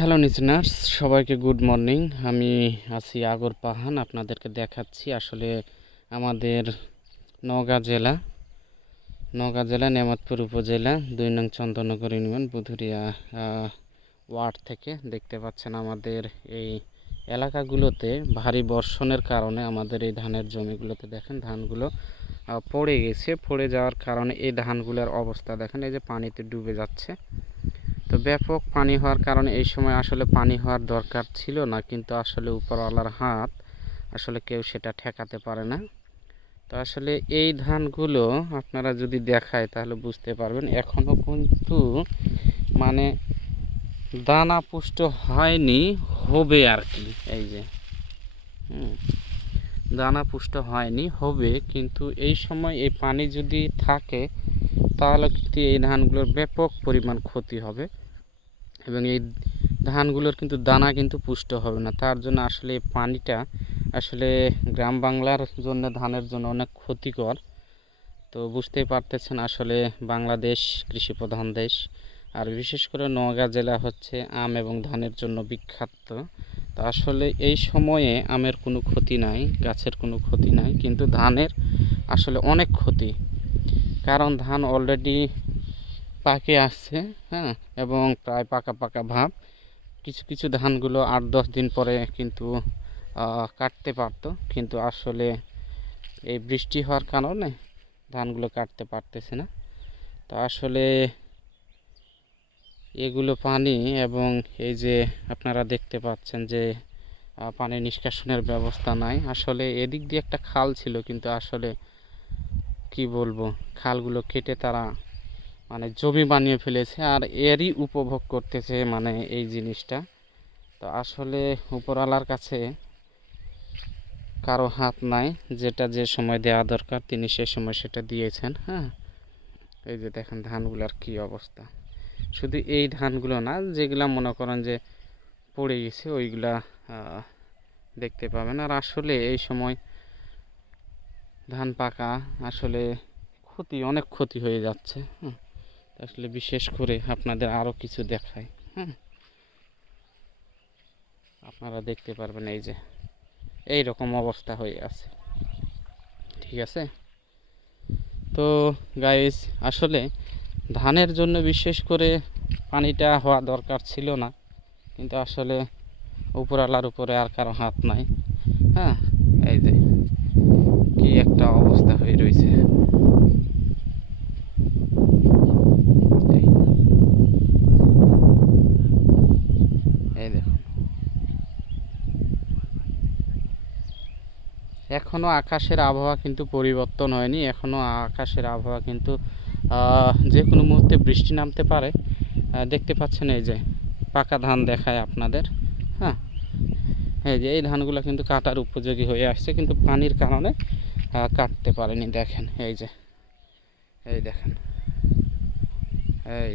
Hello listeners, সবাইকে good morning. আমি আছি আগর পাহান, আপনাদেরকে দেখাচ্ছি আসলে আমাদের নওগাঁ জেলা নেমাতপুর উপজেলা ২ নং চন্দননগর ইউনিয়ন বুধুরিয়া ওয়ার্ড থেকে দেখতে পাচ্ছেন আমাদের এই এলাকাগুলোতে ভারী বর্ষণের কারণে আমাদের এই ধানের জমিগুলোতে দেখেন ধানগুলো পড়ে গেছে। পড়ে যাওয়ার কারণে এই ধানগুলোর অবস্থা দেখেন, এই যে পানিতে ডুবে যাচ্ছে। তো ব্যাপক পানি হওয়ার কারণে এই সময় আসলে পানি হওয়ার দরকার ছিল না, কিন্তু আসলে উপরওয়ালার হাত, আসলে কেউ সেটা ঠেকাতে পারে না। তো আসলে এই ধানগুলো আপনারা যদি দেখায় তাহলে বুঝতে পারবেন এখনও কিন্তু মানে দানা পুষ্ট হয়নি, হবে আর কি। এই যে দানা পুষ্ট হয়নি, হবে, কিন্তু এই সময় এই পানি যদি থাকে তাহলে কিন্তু এই ধানগুলোর ব্যাপক পরিমাণ ক্ষতি হবে এবং এই ধানগুলোর কিন্তু দানা কিন্তু পুষ্ট হবে না। তার জন্য আসলে এই পানিটা আসলে গ্রাম বাংলার জন্য, ধানের জন্য অনেক ক্ষতিকর। তো বুঝতেই পারতেছেন আসলে বাংলাদেশ কৃষি প্রধান দেশ, আর বিশেষ করে নওগাঁ জেলা হচ্ছে আম এবং ধানের জন্য বিখ্যাত। তো আসলে এই সময়ে আমের কোনো ক্ষতি নাই, গাছের কোনো ক্ষতি নাই, কিন্তু ধানের আসলে অনেক ক্ষতি, কারণ ধান অলরেডি পাকে আসছে, হ্যাঁ, এবং প্রায় পাকা পাকা ভাব। কিছু কিছু ধানগুলো ৮-১০ দিন পরে কিন্তু কাটতে পারতো, কিন্তু আসলে এই বৃষ্টি হওয়ার কারণে ধানগুলো কাটতে পারতেছে না। তো আসলে এগুলো পানি, এবং এই যে আপনারা দেখতে পাচ্ছেন যে পানি নিষ্কাশনের ব্যবস্থা নাই। আসলে এদিক দিয়ে একটা খাল ছিল, কিন্তু আসলে কি বলবো, খালগুলো কেটে তারা মানে জমি বানিয়ে ফেলেছে, আর এরই উপভোগ করতেছে মানে এই জিনিসটা। তো আসলে উপরওয়ালার কাছে কারো হাত নাই, যেটা যে সময় দেওয়া দরকার তিনি সে সময় সেটা দিয়েছেন। হ্যাঁ, এই যে দেখেন ধানগুলার কি অবস্থা। শুধু এই ধানগুলো না, যেগুলা মনে করেন যে পড়ে গেছে ওইগুলা দেখতে পাবেন। আর আসলে এই সময় ধান পাকা আসলে ক্ষতি, অনেক ক্ষতি হয়ে যাচ্ছে। হ্যাঁ, আসলে বিশেষ করে আপনাদের আরও কিছু দেখায়। হ্যাঁ, আপনারা দেখতে পারবেন এই যে এই রকম অবস্থা হয়ে আছে, ঠিক আছে। তো গাইস, আসলে ধানের জন্য বিশেষ করে পানিটা হওয়া দরকার ছিল না, কিন্তু আসলে উপরওয়ালার উপরে আর কারো হাত নাই। হ্যাঁ, এই যে কি একটা অবস্থা হয়ে রয়েছে। এই দেখুন, এখনও আকাশের আবহাওয়া কিন্তু পরিবর্তন হয়নি, এখনও আকাশের আবহাওয়া কিন্তু যে কোনো মুহূর্তে বৃষ্টি নামতে পারে। দেখতে পাচ্ছেন এই যে পাকা ধান দেখায় আপনাদের। হ্যাঁ, এই যে এই ধানগুলো কিন্তু কাটার উপযোগী হয়ে আসছে, কিন্তু পানির কারণে কাটতে পারেনি। দেখেন এই যে, এই দেখেন, এই